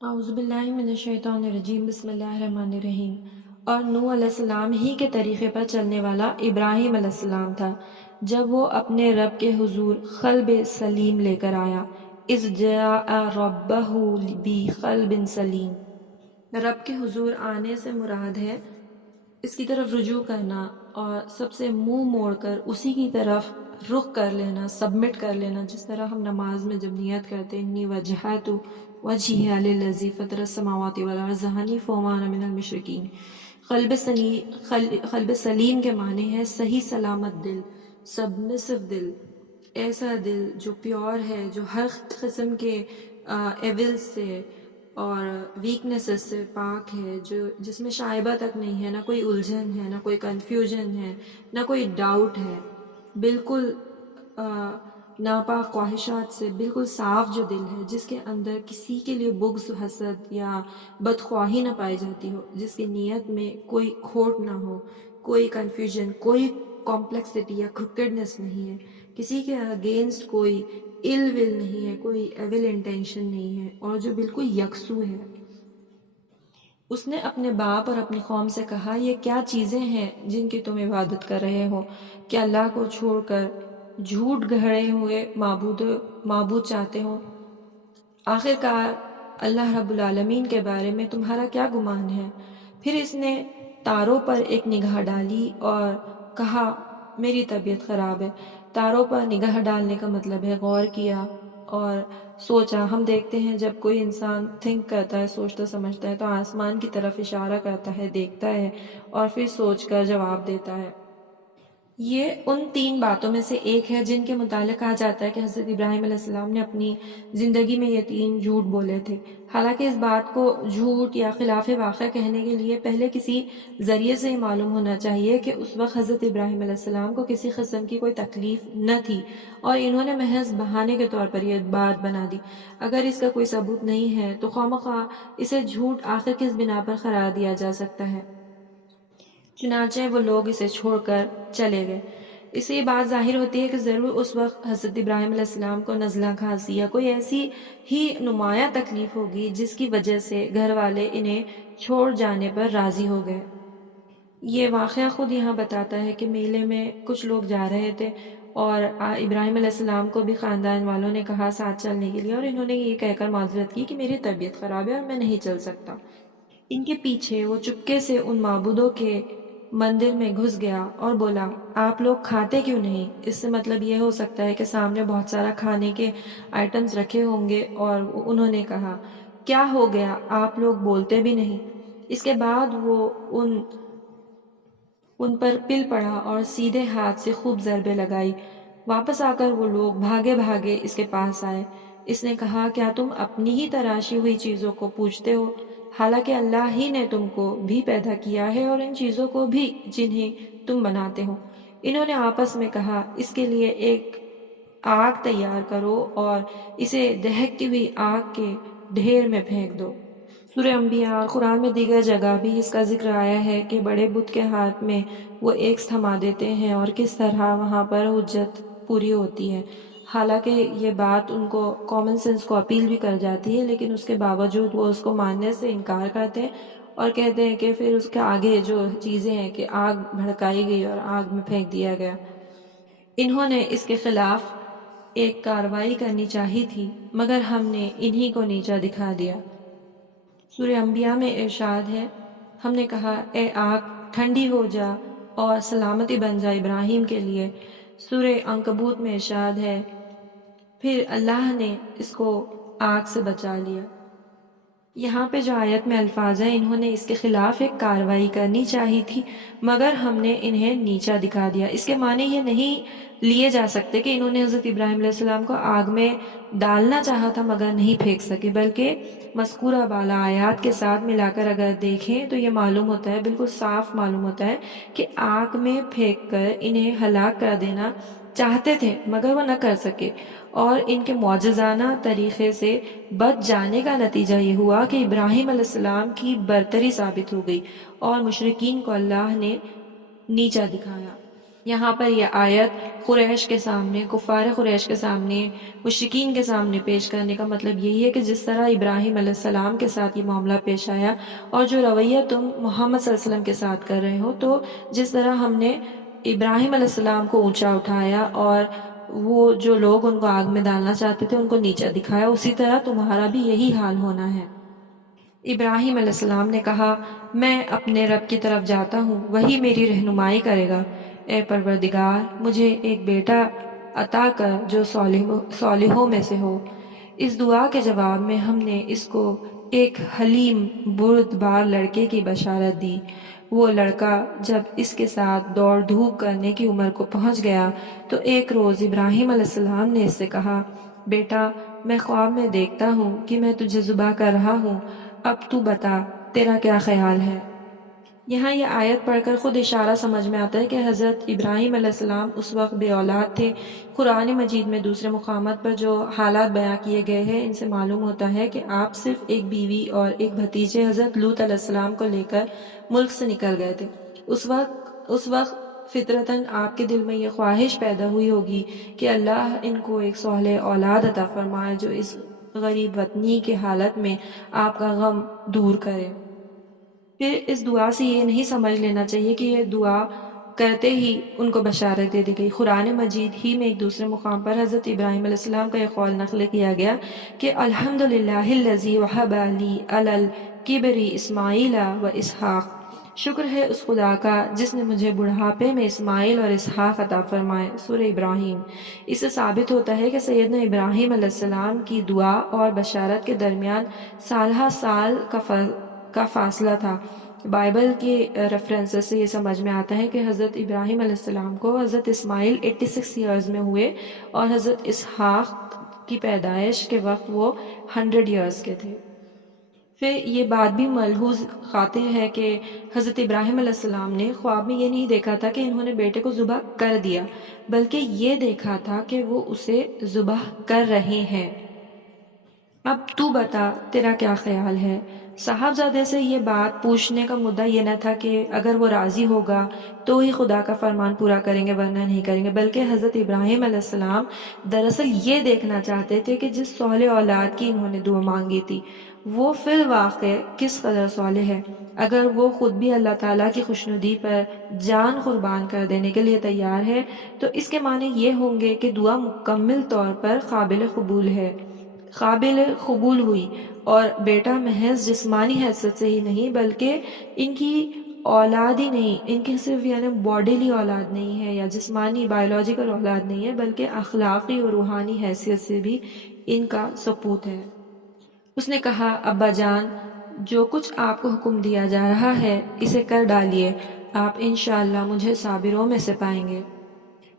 اعوذ باللہ من الشیطان الرجیم، بسم اللہ الرحمن الرحیم۔ اور نوح علیہ السلام ہی کے طریقے پر چلنے والا ابراہیم علیہ السلام تھا جب وہ اپنے رب کے حضور قلب سلیم لے کر آیا۔ اذ جاء ربہ بقلب سلیم، رب کے حضور آنے سے مراد ہے اس کی طرف رجوع کرنا اور سب سے منہ موڑ کر اسی کی طرف رخ کر لینا، سبمٹ کر لینا، جس طرح ہم نماز میں جب نیت کرتے ہیں انی وجہت وجہی للذی فطر السماوات والارض حنیفا وما انا من المشرکین۔ قلب سلیم کے معنی ہے صحیح سلامت دل، سبمسو دل، ایسا دل جو پیور ہے، جو ہر قسم کے ایول سے اور ویکنیسز سے پاک ہے، جس میں شائبہ تک نہیں ہے، نہ کوئی الجھن ہے، نہ کوئی کنفیوژن ہے، نہ کوئی ڈاؤٹ ہے، بالکل ناپاک خواہشات سے بالکل صاف جو دل ہے، جس کے اندر کسی کے لیے بغض، حسد یا بدخواہی نہ پائی جاتی ہو، جس کی نیت میں کوئی کھوٹ نہ ہو، کوئی کنفیوژن، کوئی کمپلیکسٹی یا کروکیڈنس نہیں ہے، کسی کے اگینسٹ کوئی ال ول نہیں ہے، کوئی ایول انٹینشن نہیں ہے، اور جو بالکل یکسو ہے۔ اس نے اپنے باپ اور اپنی قوم سے کہا، یہ کیا چیزیں ہیں جن کی تم عبادت کر رہے ہو؟ کہ اللہ کو چھوڑ کر جھوٹ گھڑے ہوئے معبود چاہتے ہو؟ آخر کار اللہ رب العالمین کے بارے میں تمہارا کیا گمان ہے؟ پھر اس نے تاروں پر ایک نگاہ ڈالی اور کہا، میری طبیعت خراب ہے۔ تاروں پر نگاہ ڈالنے کا مطلب ہے غور کیا اور سوچا۔ ہم دیکھتے ہیں جب کوئی انسان تھنک کرتا ہے، سوچتا سمجھتا ہے، تو آسمان کی طرف اشارہ کرتا ہے، دیکھتا ہے اور پھر سوچ کر جواب دیتا ہے۔ یہ ان 3 باتوں میں سے ایک ہے جن کے متعلق کہا جاتا ہے کہ حضرت ابراہیم علیہ السلام نے اپنی زندگی میں یہ 3 جھوٹ بولے تھے۔ حالانکہ اس بات کو جھوٹ یا خلاف واقع کہنے کے لیے پہلے کسی ذریعے سے یہ معلوم ہونا چاہیے کہ اس وقت حضرت ابراہیم علیہ السلام کو کسی قسم کی کوئی تکلیف نہ تھی اور انہوں نے محض بہانے کے طور پر یہ بات بنا دی۔ اگر اس کا کوئی ثبوت نہیں ہے تو خوامخواہ اسے جھوٹ آخر کس بنا پر قرار دیا جا سکتا ہے؟ چنانچہ وہ لوگ اسے چھوڑ کر چلے گئے۔ اس سے یہ بات ظاہر ہوتی ہے کہ ضرور اس وقت حضرت ابراہیم علیہ السلام کو نزلہ کھانسی یا کوئی ایسی ہی نمایاں تکلیف ہوگی جس کی وجہ سے گھر والے انہیں چھوڑ جانے پر راضی ہو گئے۔ یہ واقعہ خود یہاں بتاتا ہے کہ میلے میں کچھ لوگ جا رہے تھے اور ابراہیم علیہ السلام کو بھی خاندان والوں نے کہا ساتھ چلنے کے لیے، اور انہوں نے یہ کہہ کر معذرت کی کہ میری طبیعت خراب ہے اور میں نہیں چل سکتا۔ ان کے پیچھے وہ چپکے سے ان معبودوں کے مندر میں گھس گیا اور بولا، آپ لوگ کھاتے کیوں نہیں؟ اس سے مطلب یہ ہو سکتا ہے کہ سامنے بہت سارا کھانے کے آئٹمز رکھے ہوں گے، اور انہوں نے کہا، کیا ہو گیا، آپ لوگ بولتے بھی نہیں؟ اس کے بعد وہ ان پر پل پڑا اور سیدھے ہاتھ سے خوب ضربیں لگائی۔ واپس آ کر وہ لوگ بھاگے بھاگے اس کے پاس آئے۔ اس نے کہا، کیا تم اپنی ہی تراشی ہوئی چیزوں کو پوجتے ہو، حالانکہ اللہ ہی نے تم کو بھی پیدا کیا ہے اور ان چیزوں کو بھی جنہیں تم بناتے ہو؟ انہوں نے آپس میں کہا، اس کے لیے ایک آگ تیار کرو اور اسے دہکتی ہوئی آگ کے ڈھیر میں پھینک دو۔ سورہ انبیاء اور قرآن میں دیگر جگہ بھی اس کا ذکر آیا ہے کہ بڑے بت کے ہاتھ میں وہ ایکس تھما دیتے ہیں اور کس طرح وہاں پر حجت پوری ہوتی ہے۔ حالانکہ یہ بات ان کو کامن سینس کو اپیل بھی کر جاتی ہے، لیکن اس کے باوجود وہ اس کو ماننے سے انکار کرتے ہیں اور کہتے ہیں کہ پھر اس کے آگے جو چیزیں ہیں کہ آگ بھڑکائی گئی اور آگ میں پھینک دیا گیا۔ انہوں نے اس کے خلاف ایک کارروائی کرنی چاہی تھی، مگر ہم نے انہی کو نیچا دکھا دیا۔ سورہ انبیاء میں ارشاد ہے، ہم نے کہا، اے آگ ٹھنڈی ہو جا اور سلامتی بن جا ابراہیم کے لیے۔ سورہ عنکبوت میں ارشاد ہے، پھر اللہ نے اس کو آگ سے بچا لیا۔ یہاں پہ جو آیت میں الفاظ ہیں، انہوں نے اس کے خلاف ایک کارروائی کرنی چاہی تھی مگر ہم نے انہیں نیچا دکھا دیا۔ اس کے معنی یہ نہیں لیے جا سکتے کہ انہوں نے حضرت ابراہیم علیہ السلام کو آگ میں ڈالنا چاہا تھا مگر نہیں پھینک سکے، بلکہ مذکورہ بالا آیات کے ساتھ ملا کر اگر دیکھیں تو یہ معلوم ہوتا ہے، بالکل صاف معلوم ہوتا ہے کہ آگ میں پھینک کر انہیں ہلاک کر دینا چاہتے تھے مگر وہ نہ کر سکے، اور ان کے معجزانہ طریقے سے بچ جانے کا نتیجہ یہ ہوا کہ ابراہیم علیہ السلام کی برتری ثابت ہو گئی اور مشرکین کو اللہ نے نیچا دکھایا۔ یہاں پر یہ آیت قریش کے سامنے، کفار قریش کے سامنے، مشرکین کے سامنے پیش کرنے کا مطلب یہی ہے کہ جس طرح ابراہیم علیہ السلام کے ساتھ یہ معاملہ پیش آیا اور جو رویہ تم محمد صلی اللہ علیہ وسلم کے ساتھ کر رہے ہو، تو جس طرح ہم نے ابراہیم علیہ السلام کو اونچا اٹھایا اور وہ جو لوگ ان کو آگ میں ڈالنا چاہتے تھے ان کو نیچا دکھایا، اسی طرح تمہارا بھی یہی حال ہونا ہے۔ ابراہیم علیہ السلام نے کہا، میں اپنے رب کی طرف جاتا ہوں، وہی میری رہنمائی کرے گا۔ اے پروردگار، مجھے ایک بیٹا عطا کر جو صالحوں میں سے ہو۔ اس دعا کے جواب میں ہم نے اس کو ایک حلیم بردبار لڑکے کی بشارت دی۔ وہ لڑکا جب اس کے ساتھ دوڑ دھوپ کرنے کی عمر کو پہنچ گیا تو ایک روز ابراہیم علیہ السلام نے اس سے کہا، بیٹا، میں خواب میں دیکھتا ہوں کہ میں تجھے ذبح کر رہا ہوں، اب تو بتا تیرا کیا خیال ہے؟ یہاں یہ آیت پڑھ کر خود اشارہ سمجھ میں آتا ہے کہ حضرت ابراہیم علیہ السلام اس وقت بے اولاد تھے۔ قرآن مجید میں دوسرے مقامات پر جو حالات بیان کیے گئے ہیں ان سے معلوم ہوتا ہے کہ آپ صرف ایک بیوی اور ایک بھتیجے حضرت لوط علیہ السلام کو لے کر ملک سے نکل گئے تھے۔ اس وقت فطرتاً آپ کے دل میں یہ خواہش پیدا ہوئی ہوگی کہ اللہ ان کو ایک صالح اولاد عطا فرمائے جو اس غریب وطنی کے حالت میں آپ کا غم دور کرے۔ پھر اس دعا سے یہ نہیں سمجھ لینا چاہیے کہ یہ دعا کرتے ہی ان کو بشارت دے دی گئی۔ قرآن مجید ہی میں ایک دوسرے مقام پر حضرت ابراہیم علیہ السلام کا یہ قول نقل کیا گیا کہ الحمدللہ الذی وہب لی علی الکبر اسماعیل و اسحاق، شکر ہے اس خدا کا جس نے مجھے بڑھاپے میں اسماعیل اور اسحاق عطا فرمائے۔ سورہ ابراہیم۔ اس سے ثابت ہوتا ہے کہ سیدنا ابراہیم علیہ السلام کی دعا اور بشارت کے درمیان سالہ سال کا فاصلہ تھا۔ بائبل کے ریفرنسز سے یہ سمجھ میں آتا ہے کہ حضرت ابراہیم علیہ السلام کو حضرت اسماعیل 86 ایئرز میں ہوئے اور حضرت اسحاق کی پیدائش کے وقت وہ 100 ایئرز کے تھے۔ پھر یہ بات بھی ملحوظ خاطر ہے کہ حضرت ابراہیم علیہ السلام نے خواب میں یہ نہیں دیکھا تھا کہ انہوں نے بیٹے کو ذبح کر دیا، بلکہ یہ دیکھا تھا کہ وہ اسے ذبح کر رہے ہیں۔ اب تو بتا تیرا کیا خیال ہے؟ صاحبزادے سے یہ بات پوچھنے کا مدعا یہ نہ تھا کہ اگر وہ راضی ہوگا تو ہی خدا کا فرمان پورا کریں گے ورنہ نہیں کریں گے، بلکہ حضرت ابراہیم علیہ السلام دراصل یہ دیکھنا چاہتے تھے کہ جس صالح اولاد کی انہوں نے دعا مانگی تھی وہ فی الواقع کس قدر صالح ہے۔ اگر وہ خود بھی اللہ تعالیٰ کی خوشنودی پر جان قربان کر دینے کے لیے تیار ہے تو اس کے معنی یہ ہوں گے کہ دعا مکمل طور پر قابل قبول ہوئی، اور بیٹا محض جسمانی حیثیت سے ہی نہیں بلکہ ان کی اولاد ہی نہیں، ان کی صرف یعنی باڈیلی اولاد نہیں ہے یا جسمانی بایولوجیکل اولاد نہیں ہے بلکہ اخلاقی اور روحانی حیثیت سے بھی ان کا سپوت ہے۔ اس نے کہا، ابا جان، جو کچھ آپ کو حکم دیا جا رہا ہے اسے کر ڈالیے، آپ انشاءاللہ مجھے صابروں میں سے پائیں گے۔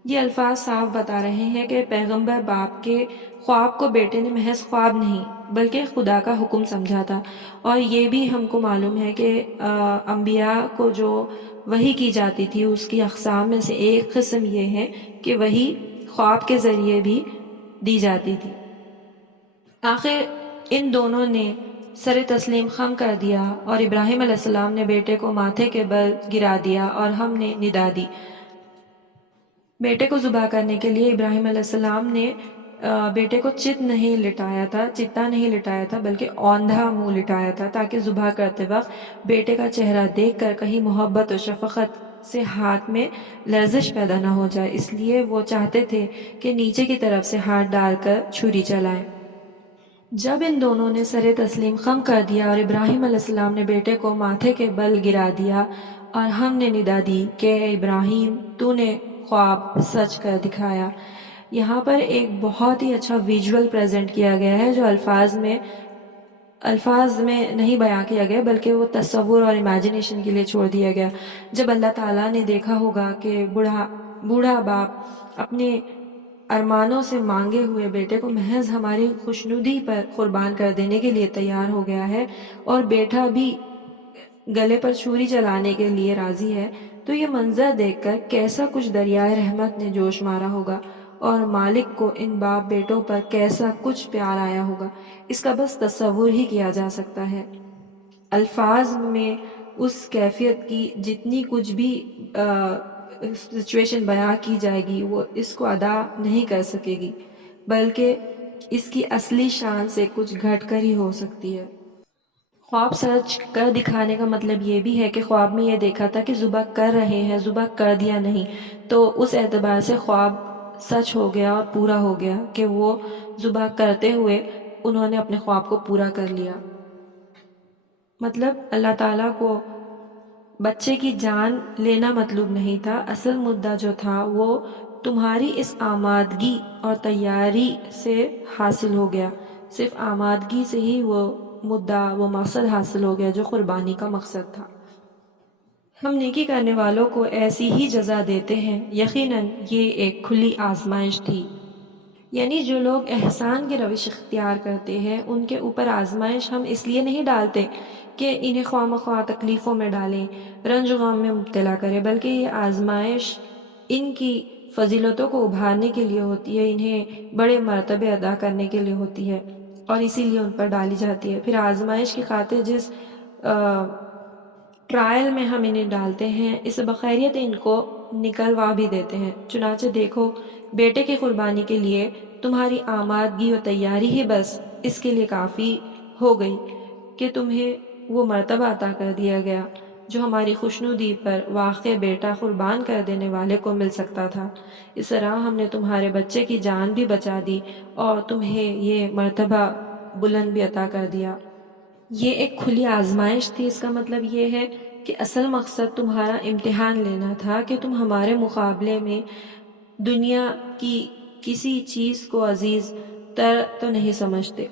یہ الفاظ صاف بتا رہے ہیں کہ پیغمبر باپ کے خواب کو بیٹے نے محض خواب نہیں بلکہ خدا کا حکم سمجھا تھا، اور یہ بھی ہم کو معلوم ہے کہ انبیاء کو جو وحی کی جاتی تھی اس کی اقسام میں سے ایک قسم یہ ہے کہ وحی خواب کے ذریعے بھی دی جاتی تھی۔ آخر ان دونوں نے سر تسلیم خم کر دیا اور ابراہیم علیہ السلام نے بیٹے کو ماتھے کے بل گرا دیا اور ہم نے ندا دی۔ بیٹے کو ذبح کرنے کے لیے ابراہیم علیہ السلام نے بیٹے کو چتا نہیں لٹایا تھا بلکہ اوندھا منہ لٹایا تھا تاکہ ذبح کرتے وقت بیٹے کا چہرہ دیکھ کر کہیں محبت و شفقت سے ہاتھ میں لرزش پیدا نہ ہو جائے، اس لیے وہ چاہتے تھے کہ نیچے کی طرف سے ہاتھ ڈال کر چھری چلائیں۔ جب ان دونوں نے سر تسلیم خم کر دیا اور ابراہیم علیہ السلام نے بیٹے کو ماتھے کے بل گرا دیا اور ہم نے ندا دی کہ اے ابراہیم، تو نے خواب سچ کر دکھایا، یہاں پر ایک بہت ہی اچھا ویژول پریزنٹ کیا گیا ہے جو الفاظ میں نہیں بیان کیا گیا بلکہ وہ تصور اور امیجنیشن کے لیے چھوڑ دیا گیا۔ جب اللہ تعالیٰ نے دیکھا ہوگا کہ بوڑھا باپ اپنے ارمانوں سے مانگے ہوئے بیٹے کو محض ہماری خوشنودی پر قربان کر دینے کے لیے تیار ہو گیا ہے اور بیٹا بھی گلے پر چھری چلانے کے لیے راضی ہے، تو یہ منظر دیکھ کر کیسا کچھ دریائے رحمت نے جوش مارا ہوگا اور مالک کو ان باپ بیٹوں پر کیسا کچھ پیار آیا ہوگا، اس کا بس تصور ہی کیا جا سکتا ہے۔ الفاظ میں اس کیفیت کی جتنی کچھ بھی سچویشن بیان کی جائے گی وہ اس کو ادا نہیں کر سکے گی، بلکہ اس کی اصلی شان سے کچھ گھٹ کر ہی ہو سکتی ہے۔ خواب سچ کر دکھانے کا مطلب یہ بھی ہے کہ خواب میں یہ دیکھا تھا کہ ذبح کر رہے ہیں، ذبح کر دیا نہیں، تو اس اعتبار سے خواب سچ ہو گیا اور پورا ہو گیا کہ وہ ذبح کرتے ہوئے انہوں نے اپنے خواب کو پورا کر لیا۔ مطلب اللہ تعالیٰ کو بچے کی جان لینا مطلوب نہیں تھا، اصل مدعا جو تھا وہ تمہاری اس آمادگی اور تیاری سے حاصل ہو گیا۔ صرف آمادگی سے ہی وہ مدعا، وہ مقصد حاصل ہو گیا جو قربانی کا مقصد تھا۔ ہم نیکی کرنے والوں کو ایسی ہی جزا دیتے ہیں، یقیناً یہ ایک کھلی آزمائش تھی۔ یعنی جو لوگ احسان کی روش اختیار کرتے ہیں ان کے اوپر آزمائش ہم اس لیے نہیں ڈالتے کہ انہیں خواہ مخواہ تکلیفوں میں ڈالیں، رنج و غم میں مبتلا کریں، بلکہ یہ آزمائش ان کی فضیلتوں کو ابھارنے کے لیے ہوتی ہے، انہیں بڑے مرتبے ادا کرنے کے لیے ہوتی ہے، اور اسی لیے ان پر ڈالی جاتی ہے۔ پھر آزمائش کی خاطر جس ٹرائل میں ہم انہیں ڈالتے ہیں، اس بخیریت ان کو نکلوا بھی دیتے ہیں۔ چنانچہ دیکھو، بیٹے کی قربانی کے لیے تمہاری آمادگی و تیاری ہی بس اس کے لیے کافی ہو گئی کہ تمہیں وہ مرتبہ عطا کر دیا گیا جو ہماری خوشنودی پر واقع بیٹا قربان کر دینے والے کو مل سکتا تھا۔ اس طرح ہم نے تمہارے بچے کی جان بھی بچا دی اور تمہیں یہ مرتبہ بلند بھی عطا کر دیا۔ یہ ایک کھلی آزمائش تھی، اس کا مطلب یہ ہے کہ اصل مقصد تمہارا امتحان لینا تھا کہ تم ہمارے مقابلے میں دنیا کی کسی چیز کو عزیز تر تو نہیں سمجھتے،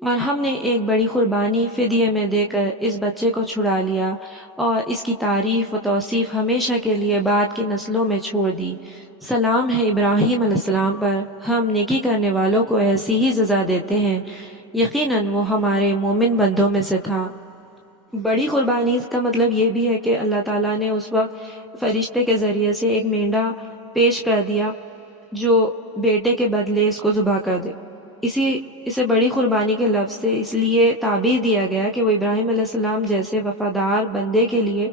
اور ہم نے ایک بڑی قربانی فدیے میں دے کر اس بچے کو چھڑا لیا اور اس کی تعریف و توصیف ہمیشہ کے لیے بعد کی نسلوں میں چھوڑ دی۔ سلام ہے ابراہیم علیہ السلام پر، ہم نیکی کرنے والوں کو ایسی ہی سزا دیتے ہیں، یقیناً وہ ہمارے مومن بندوں میں سے تھا۔ بڑی قربانی کا مطلب یہ بھی ہے کہ اللہ تعالیٰ نے اس وقت فرشتے کے ذریعے سے ایک مینڈا پیش کر دیا جو بیٹے کے بدلے اس کو ذبح کر دے۔ اسے بڑی قربانی کے لفظ سے اس لیے تعبیر دیا گیا کہ وہ ابراہیم علیہ السلام جیسے وفادار بندے کے لیے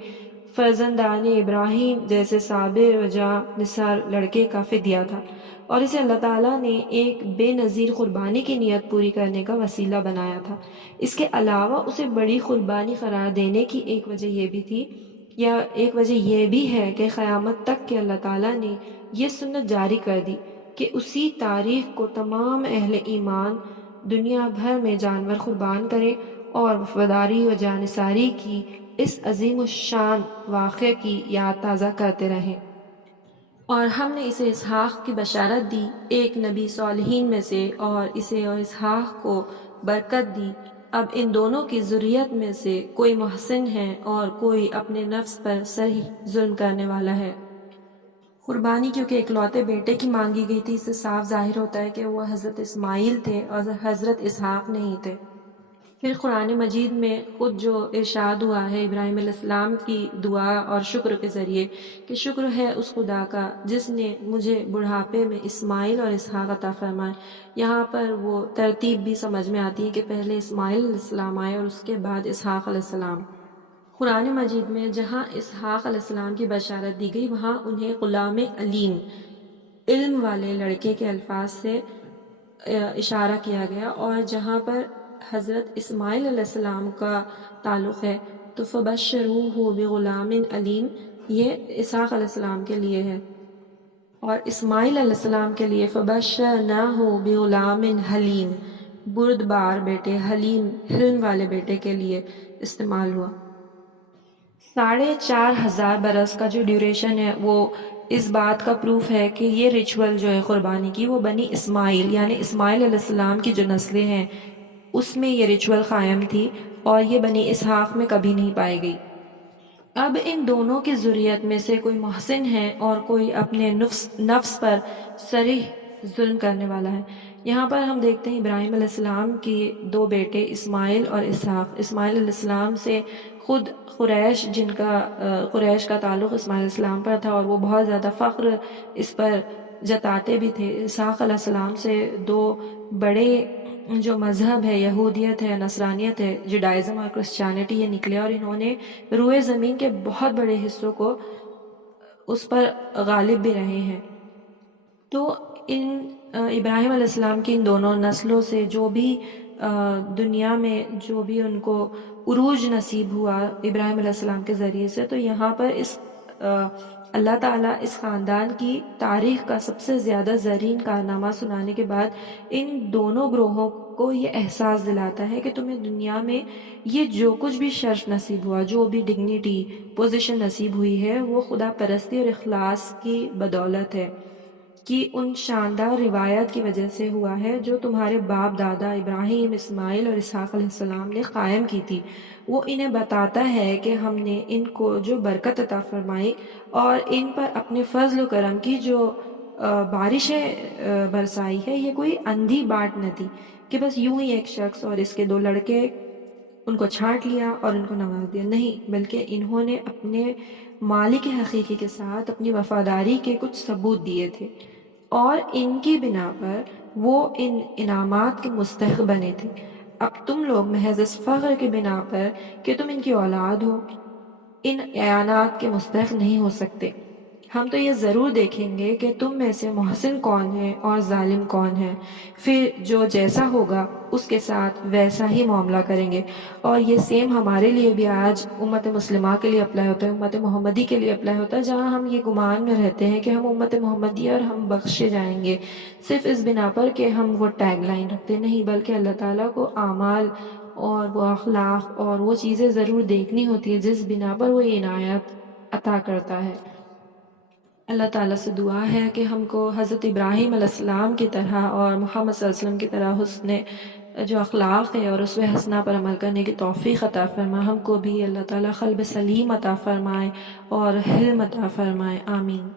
فرزندان ابراہیم جیسے صابر و جاں نثار لڑکے کا فدیہ تھا، اور اسے اللہ تعالیٰ نے ایک بے نظیر قربانی کی نیت پوری کرنے کا وسیلہ بنایا تھا۔ اس کے علاوہ اسے بڑی قربانی قرار دینے کی ایک وجہ یہ بھی تھی، یا ایک وجہ یہ بھی ہے کہ قیامت تک کہ اللہ تعالیٰ نے یہ سنت جاری کر دی کہ اسی تاریخ کو تمام اہل ایمان دنیا بھر میں جانور قربان کریں اور وفاداری و جانثاری کی اس عظیم الشان واقعے کی یاد تازہ کرتے رہیں۔ اور ہم نے اسے اسحاق کی بشارت دی، ایک نبی صالحین میں سے، اور اسے اور اسحاق کو برکت دی۔ اب ان دونوں کی ذریت میں سے کوئی محسن ہے اور کوئی اپنے نفس پر صریح ظلم کرنے والا ہے۔ قربانی کیونکہ اکلوتے بیٹے کی مانگی گئی تھی، اس سے صاف ظاہر ہوتا ہے کہ وہ حضرت اسماعیل تھے اور حضرت اسحاق نہیں تھے۔ پھر قرآن مجید میں خود جو ارشاد ہوا ہے ابراہیم علیہ السلام کی دعا اور شکر کے ذریعے کہ شکر ہے اس خدا کا جس نے مجھے بڑھاپے میں اسماعیل اور اسحاق عطا فرمائے۔ یہاں پر وہ ترتیب بھی سمجھ میں آتی ہے کہ پہلے اسماعیل علیہ السلام آئے اور اس کے بعد اسحاق علیہ السلام۔ قرآن مجید میں جہاں اسحاق علیہ السلام کی بشارت دی گئی وہاں انہیں غلام علیم، علم والے لڑکے کے الفاظ سے اشارہ کیا گیا، اور جہاں پر حضرت اسماعیل علیہ السلام کا تعلق ہے تو فبشروہ بغلام علیم، یہ اسحاق علیہ السلام کے لیے ہے، اور اسماعیل علیہ السلام کے لیے فبشرناہ بغلام حلیم، بردبار بیٹے، حلیم، حلم والے بیٹے کے لیے استعمال ہوا۔ 4,500 برس کا جو ڈیوریشن ہے وہ اس بات کا پروف ہے کہ یہ ریچول جو ہے قربانی کی وہ بنی اسماعیل یعنی اسماعیل علیہ السلام کی جو نسلیں ہیں اس میں یہ ریچول قائم تھی، اور یہ بنی اسحاق میں کبھی نہیں پائی گئی۔ اب ان دونوں کی ذریت میں سے کوئی محسن ہے اور کوئی اپنے نفس پر صریح ظلم کرنے والا ہے۔ یہاں پر ہم دیکھتے ہیں ابراہیم علیہ السلام کی دو بیٹے اسماعیل اور اسحاق۔ اسماعیل علیہ السلام سے خود قریش کا تعلق اسماعیل علیہ السلام پر تھا اور وہ بہت زیادہ فخر اس پر جتاتے بھی تھے۔ اسحاق علیہ السلام سے دو بڑے جو مذہب ہے، یہودیت ہے، نصرانیت ہے، جوڈائزم اور کرسچینٹی، یہ نکلے، اور انہوں نے روئے زمین کے بہت بڑے حصوں کو اس پر غالب بھی رہے ہیں۔ تو ان ابراہیم علیہ السلام کی ان دونوں نسلوں سے جو بھی دنیا میں جو بھی ان کو عروج نصیب ہوا ابراہیم علیہ السلام کے ذریعے سے، تو یہاں پر اس اللہ تعالیٰ اس خاندان کی تاریخ کا سب سے زیادہ زرین کارنامہ سنانے کے بعد ان دونوں گروہوں کو یہ احساس دلاتا ہے کہ تمہیں دنیا میں یہ جو کچھ بھی شرف نصیب ہوا، جو بھی ڈگنیٹی پوزیشن نصیب ہوئی ہے، وہ خدا پرستی اور اخلاص کی بدولت ہے، کہ ان شاندار روایت کی وجہ سے ہوا ہے جو تمہارے باپ دادا ابراہیم، اسماعیل اور اسحاق علیہ السلام نے قائم کی تھی۔ وہ انہیں بتاتا ہے کہ ہم نے ان کو جو برکت عطا فرمائی اور ان پر اپنے فضل و کرم کی جو بارشیں برسائی ہے، یہ کوئی اندھی بات نہ تھی کہ بس یوں ہی ایک شخص اور اس کے دو لڑکے ان کو چھانٹ لیا اور ان کو نواز دیا، نہیں، بلکہ انہوں نے اپنے مالک حقیقی کے ساتھ اپنی وفاداری کے کچھ ثبوت دیے تھے، اور ان کی بنا پر وہ ان انعامات کے مستحق بنے تھے۔ اب تم لوگ محض اس فخر کے بنا پر کہ تم ان کی اولاد ہو، ان اعانات کے مستحق نہیں ہو سکتے۔ ہم تو یہ ضرور دیکھیں گے کہ تم میں سے محسن کون ہے اور ظالم کون ہے، پھر جو جیسا ہوگا اس کے ساتھ ویسا ہی معاملہ کریں گے۔ اور یہ سیم ہمارے لیے بھی آج امت مسلمہ کے لیے اپلائی ہوتا ہے، امت محمدی کے لیے اپلائی ہوتا ہے، جہاں ہم یہ گمان میں رہتے ہیں کہ ہم امت محمدی اور ہم بخشے جائیں گے صرف اس بنا پر کہ ہم وہ ٹیگ لائن رکھتے، نہیں، بلکہ اللہ تعالیٰ کو اعمال اور وہ اخلاق اور وہ چیزیں ضرور دیکھنی ہوتی ہے جس بنا پر وہ عنایت عطا کرتا ہے۔ اللہ تعالیٰ سے دعا ہے کہ ہم کو حضرت ابراہیم علیہ السلام کی طرح اور محمد صلی اللہ علیہ وسلم کی طرح حسن جو اخلاق ہے اور اسوہ حسنہ پر عمل کرنے کی توفیق عطا فرمائے۔ ہم کو بھی اللہ تعالیٰ قلب سلیم عطا فرمائے اور حلم عطا فرمائے، آمین۔